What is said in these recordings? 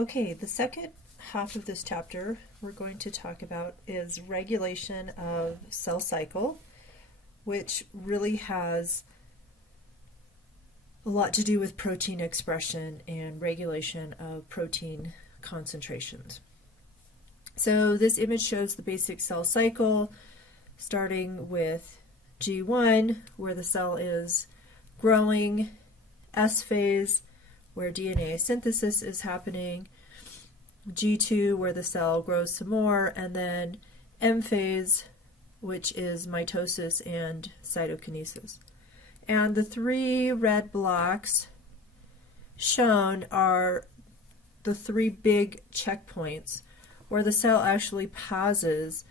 Okay, the second half of this chapter we're going to talk about is regulation of cell cycle, which really has a lot to do with protein expression and regulation of protein concentrations. So this image shows the basic cell cycle, starting with G1, where the cell is growing, S phase, where DNA synthesis is happening, G2, where the cell grows some more, and then M phase, which is mitosis and cytokinesis. And the three red blocks shown are the three big checkpoints where the cell actually pauses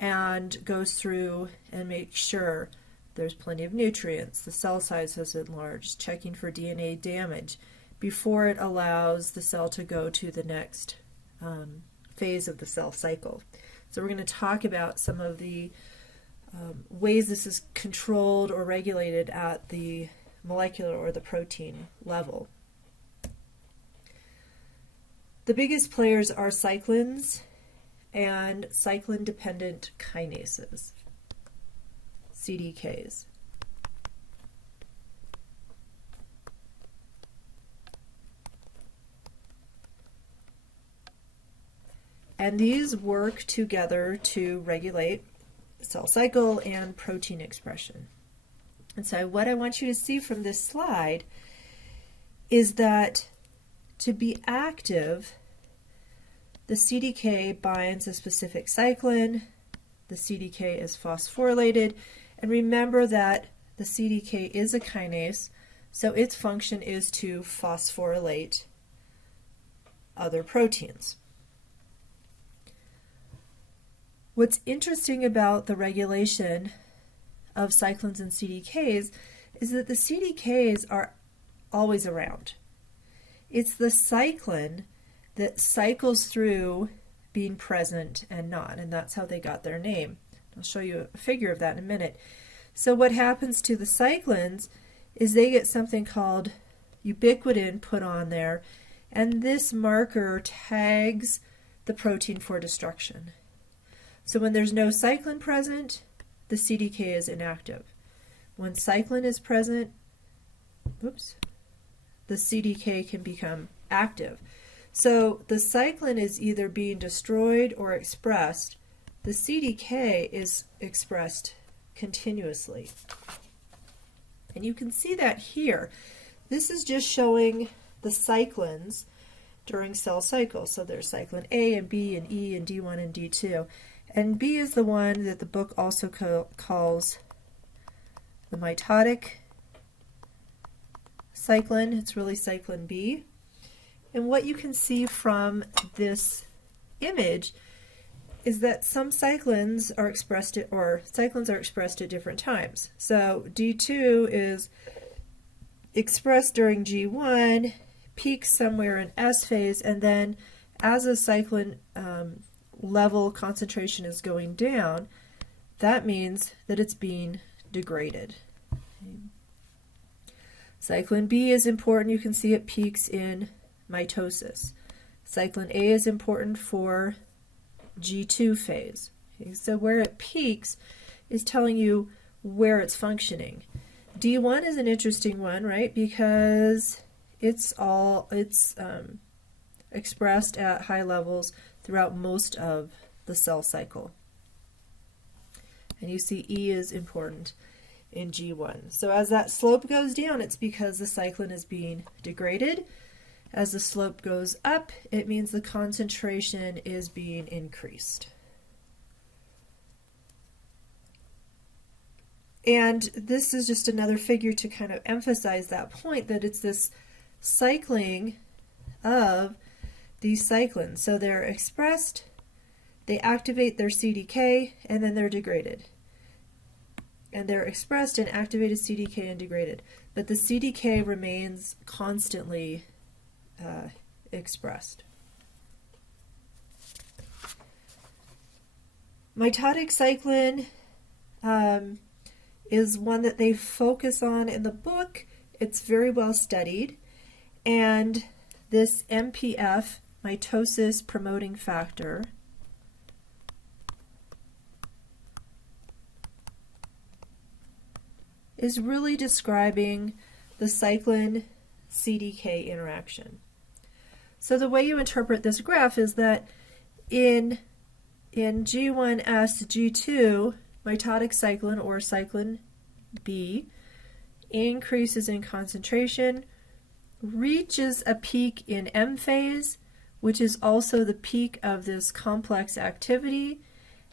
and goes through and makes sure there's plenty of nutrients, the cell size has enlarged, checking for DNA damage before it allows the cell to go to the next phase of the cell cycle. So we're going to talk about some of the ways this is controlled or regulated at the molecular or the protein level. The biggest players are cyclins and cyclin-dependent kinases, CDKs. And these work together to regulate cell cycle and protein expression. And so what I want you to see from this slide is that to be active, the CDK binds a specific cyclin, the CDK is phosphorylated, and remember that the CDK is a kinase, so its function is to phosphorylate other proteins. What's interesting about the regulation of cyclins and CDKs is that the CDKs are always around. It's the cyclin that cycles through being present and not, and that's how they got their name. I'll show you a figure of that in a minute. So what happens to the cyclins is they get something called ubiquitin put on there, and this marker tags the protein for destruction. So when there's no cyclin present, the CDK is inactive. When cyclin is present, the CDK can become active. So the cyclin is either being destroyed or expressed. The CDK is expressed continuously. And you can see that here. This is just showing the cyclins during cell cycle. So there's cyclin A and B and E and D1 and D2. And B is the one that the book also calls the mitotic cyclin. It's really cyclin B. And what you can see from this image is that some cyclins are expressed at different times. So D2 is expressed during G1, peaks somewhere in S phase, and then as a cyclin level concentration is going down, that means that it's being degraded. Cyclin B is important. You can see it peaks in mitosis. Cyclin A is important for G2 phase. Okay, so where it peaks is telling you where it's functioning. D1 is an interesting one, right? Because it's expressed at high levels throughout most of the cell cycle. And you see E is important in G1. So as that slope goes down, it's because the cyclin is being degraded. As the slope goes up, it means the concentration is being increased. And this is just another figure to kind of emphasize that point, that it's this cycling of these cyclins. So they're expressed, they activate their CDK, and then they're degraded. And they're expressed and activated CDK and degraded. But the CDK remains constantly expressed. Mitotic cyclin is one that they focus on in the book. It's very well studied. And this MPF, mitosis promoting factor is really describing the cyclin CDK interaction. So the way you interpret this graph is that in G1S, G2, mitotic cyclin or cyclin B increases in concentration, reaches a peak in M phase, which is also the peak of this complex activity,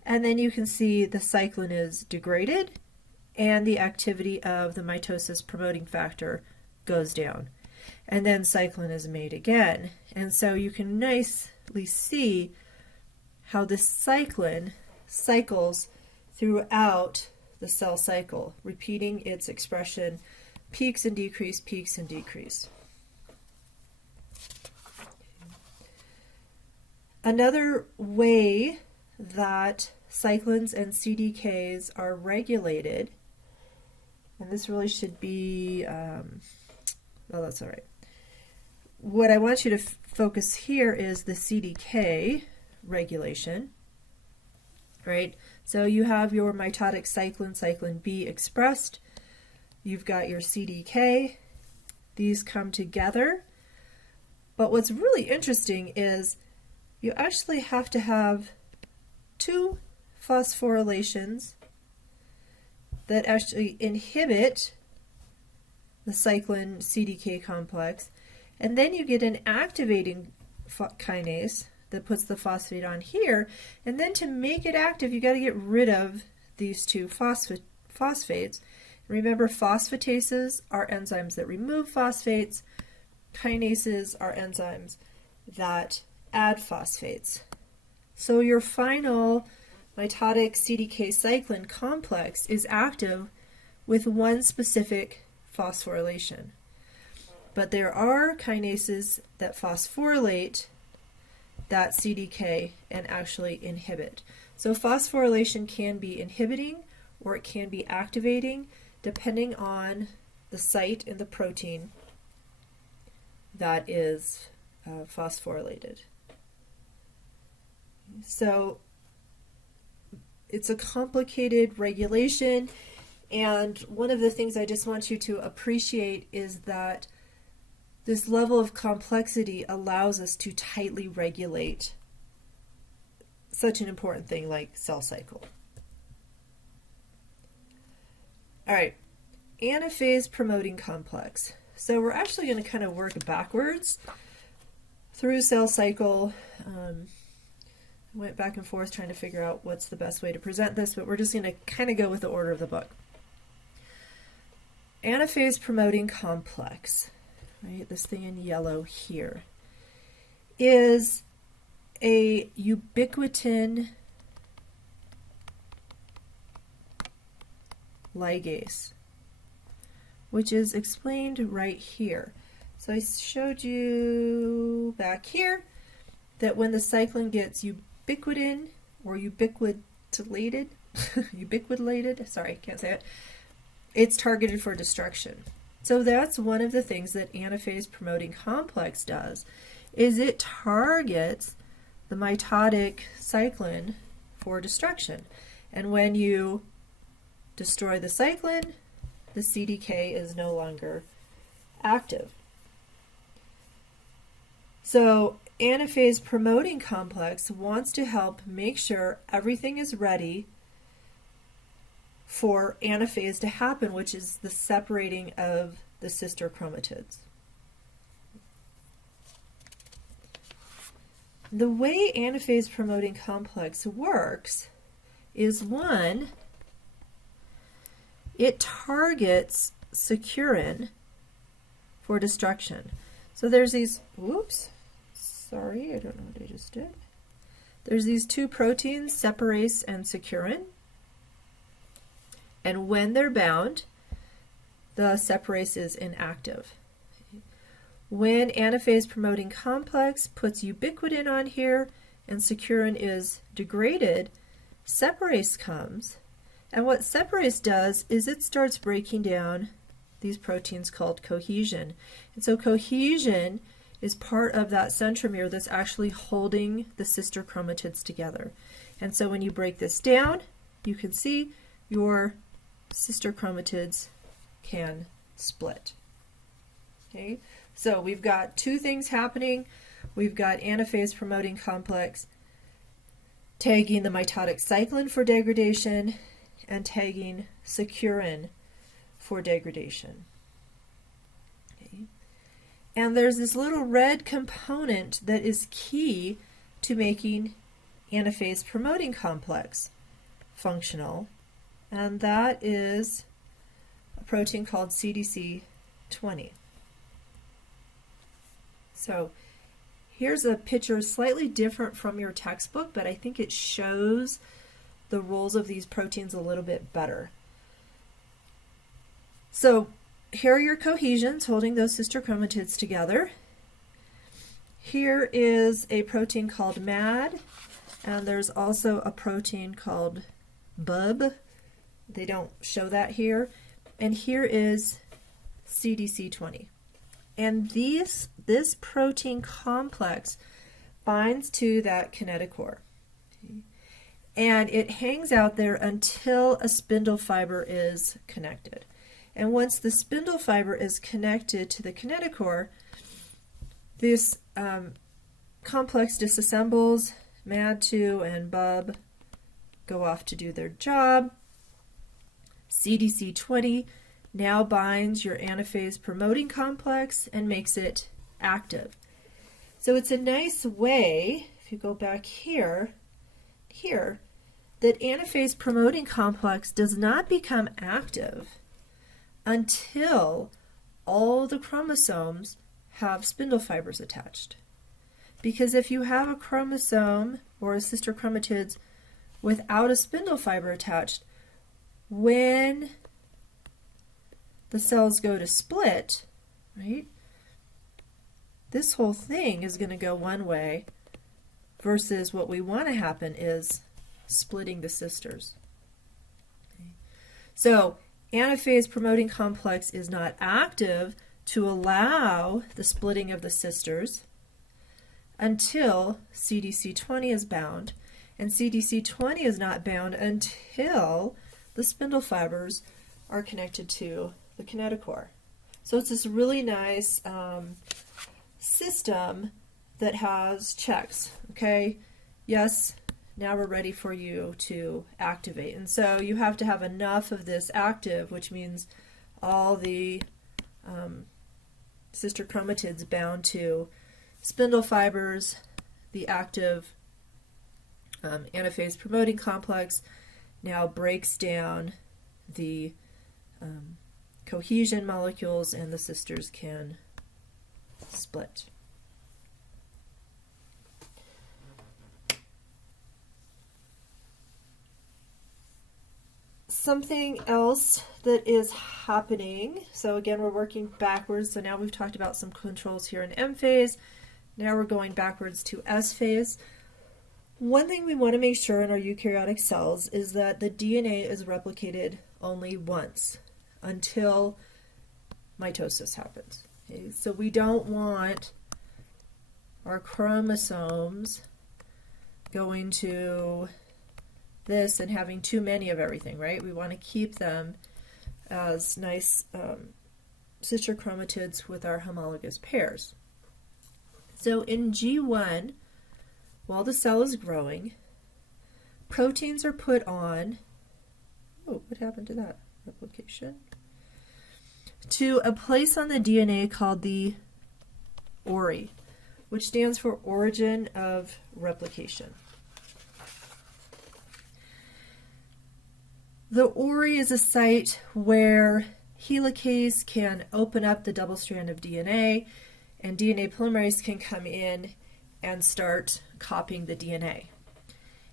and then you can see the cyclin is degraded and the activity of the mitosis promoting factor goes down. And then cyclin is made again. And so you can nicely see how this cyclin cycles throughout the cell cycle, repeating its expression, peaks and decrease, peaks and decrease. Another way that cyclins and CDKs are regulated, and this really should be, well, that's all right. What I want you to focus here is the CDK regulation, right? So you have your mitotic cyclin, cyclin B expressed. You've got your CDK. These come together. But what's really interesting is you actually have to have two phosphorylations that actually inhibit the cyclin CDK complex, and then you get an activating kinase that puts the phosphate on here, and then to make it active you got to get rid of these two phosphates. Remember, phosphatases are enzymes that remove phosphates, kinases are enzymes that add phosphates. So your final mitotic CDK cyclin complex is active with one specific phosphorylation. But there are kinases that phosphorylate that CDK and actually inhibit. So phosphorylation can be inhibiting or it can be activating depending on the site in the protein that is phosphorylated. So it's a complicated regulation, and one of the things I just want you to appreciate is that this level of complexity allows us to tightly regulate such an important thing like cell cycle. All right, anaphase promoting complex. So we're actually going to kind of work backwards through cell cycle. I went back and forth trying to figure out what's the best way to present this, but we're just going to kind of go with the order of the book. Anaphase promoting complex, right, this thing in yellow here, is a ubiquitin ligase, which is explained right here. So I showed you back here that when the cyclin gets ubiquitin or ubiquitinated, sorry, can't say it, it's targeted for destruction. So that's one of the things that anaphase promoting complex does, is it targets the mitotic cyclin for destruction. And when you destroy the cyclin, the CDK is no longer active. So anaphase promoting complex wants to help make sure everything is ready for anaphase to happen, which is the separating of the sister chromatids. The way anaphase promoting complex works is, one, it targets securin for destruction. So there's these, whoops, sorry, I don't know what I just did. There's these two proteins, separase and securin. And when they're bound, the separase is inactive. When anaphase promoting complex puts ubiquitin on here and securin is degraded, separase comes. And what separase does is it starts breaking down these proteins called cohesion. And so cohesion is part of that centromere that's actually holding the sister chromatids together. And so when you break this down, you can see your sister chromatids can split. Okay, so we've got two things happening. We've got anaphase promoting complex tagging the mitotic cyclin for degradation and tagging securin for degradation. Okay. And there's this little red component that is key to making anaphase promoting complex functional, and that is a protein called CDC20. So here's a picture slightly different from your textbook, but I think it shows the roles of these proteins a little bit better. So here are your cohesions holding those sister chromatids together. Here is a protein called MAD, and there's also a protein called BUB. They don't show that here. And here is CDC20. And this protein complex binds to that kinetochore. Okay. And it hangs out there until a spindle fiber is connected. And once the spindle fiber is connected to the kinetochore, this complex disassembles, MAD2 and BUB go off to do their job. CDC20 now binds your anaphase promoting complex and makes it active. So it's a nice way, if you go back here, that anaphase promoting complex does not become active until all the chromosomes have spindle fibers attached. Because if you have a chromosome or a sister chromatids without a spindle fiber attached, when the cells go to split, right, this whole thing is going to go one way versus what we want to happen is splitting the sisters. Okay. So anaphase promoting complex is not active to allow the splitting of the sisters until CDC20 is bound, and CDC20 is not bound until the spindle fibers are connected to the kinetochore. So it's this really nice system that has checks. Okay, yes, now we're ready for you to activate. And so you have to have enough of this active, which means all the sister chromatids bound to spindle fibers, the active anaphase promoting complex now breaks down the cohesion molecules and the sisters can split. Something else that is happening, so again we're working backwards, so now we've talked about some controls here in M phase, now we're going backwards to S phase. One thing we want to make sure in our eukaryotic cells is that the DNA is replicated only once until mitosis happens. Okay? So we don't want our chromosomes going to this and having too many of everything, right? We want to keep them as nice sister chromatids with our homologous pairs. So in G1, while the cell is growing, proteins are put on, oh, what happened to that replication? To a place on the DNA called the ORI, which stands for origin of replication. The ORI is a site where helicase can open up the double strand of DNA, and DNA polymerase can come in and start copying the DNA.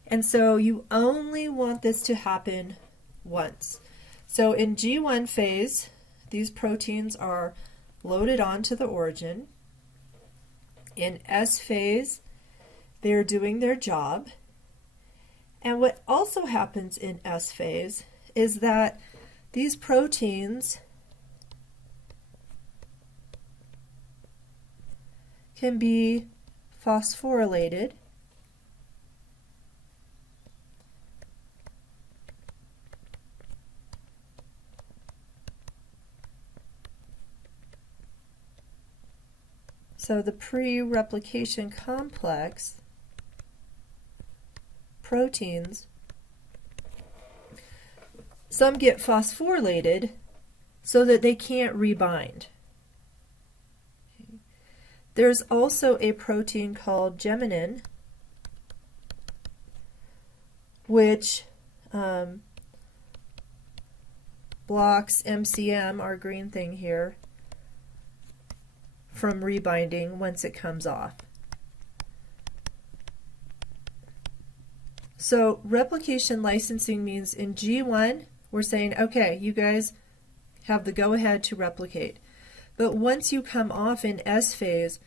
And so you only want this to happen once. So in G1 phase, these proteins are loaded onto the origin. In S phase, they're doing their job. And what also happens in S phase is that these proteins can be phosphorylated so the pre-replication complex proteins, some get phosphorylated so that they can't rebind. There's also a protein called geminin, which blocks MCM, our green thing here, from rebinding once it comes off. So replication licensing means in G1, we're saying, okay, you guys have the go-ahead to replicate. But once you come off in S phase,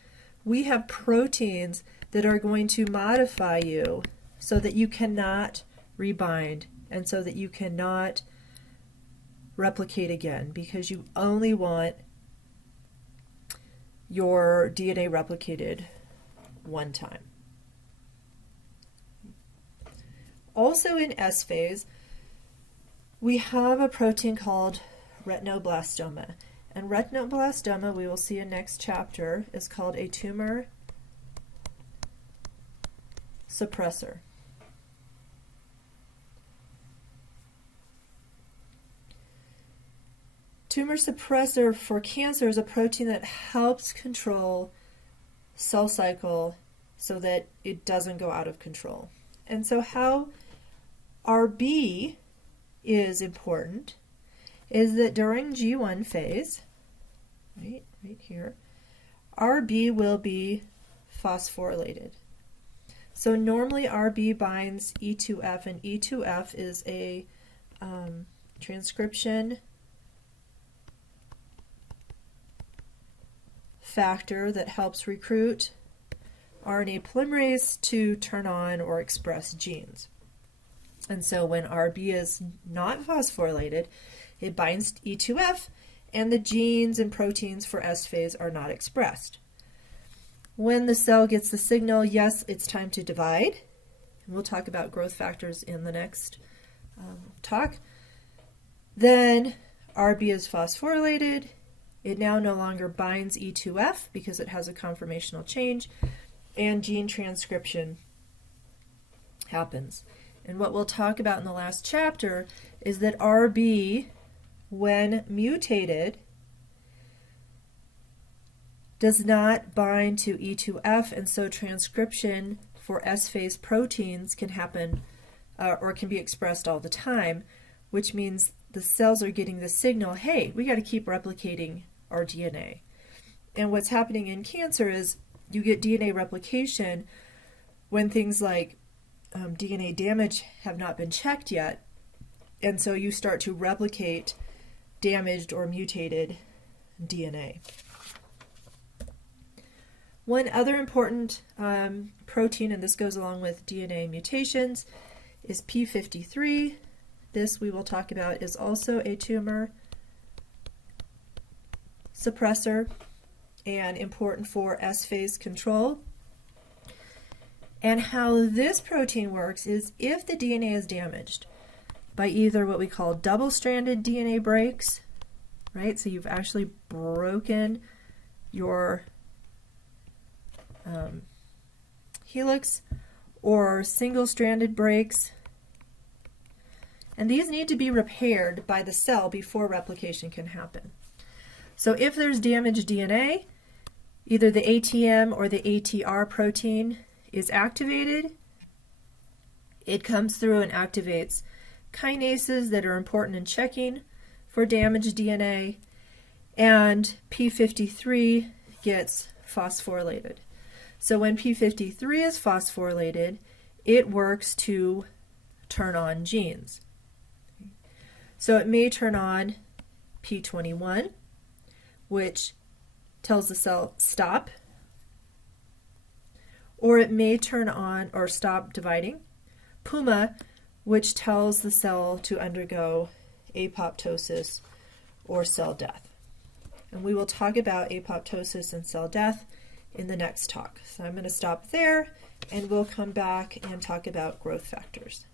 we have proteins that are going to modify you so that you cannot rebind and so that you cannot replicate again, because you only want your DNA replicated one time. Also in S phase, we have a protein called retinoblastoma. And retinoblastoma, we will see in next chapter, is called a tumor suppressor. Tumor suppressor for cancer is a protein that helps control cell cycle so that it doesn't go out of control. And so how RB is important is that during G1 phase, right here, RB will be phosphorylated. So normally RB binds E2F, and E2F is a transcription factor that helps recruit RNA polymerase to turn on or express genes. And so when RB is not phosphorylated, it binds E2F, and the genes and proteins for S phase are not expressed. When the cell gets the signal, yes, it's time to divide, and we'll talk about growth factors in the next talk, then RB is phosphorylated. It now no longer binds E2F because it has a conformational change, and gene transcription happens. And what we'll talk about in the last chapter is that RB, when mutated, does not bind to E2F, and so transcription for S-phase proteins can happen or can be expressed all the time, which means the cells are getting the signal, hey, we got to keep replicating our DNA. And what's happening in cancer is you get DNA replication when things like DNA damage have not been checked yet, and so you start to replicate damaged or mutated DNA. One other important protein, and this goes along with DNA mutations, is P53. This we will talk about is also a tumor suppressor and important for S-phase control. And how this protein works is if the DNA is damaged by either what we call double-stranded DNA breaks, right? So you've actually broken your helix, or single-stranded breaks. And these need to be repaired by the cell before replication can happen. So if there's damaged DNA, either the ATM or the ATR protein is activated, it comes through and activates kinases that are important in checking for damaged DNA, and P53 gets phosphorylated. So when P53 is phosphorylated, it works to turn on genes. So it may turn on P21, which tells the cell stop, or it may turn on or stop dividing, PUMA, which tells the cell to undergo apoptosis or cell death. And we will talk about apoptosis and cell death in the next talk. So I'm going to stop there, and we'll come back and talk about growth factors.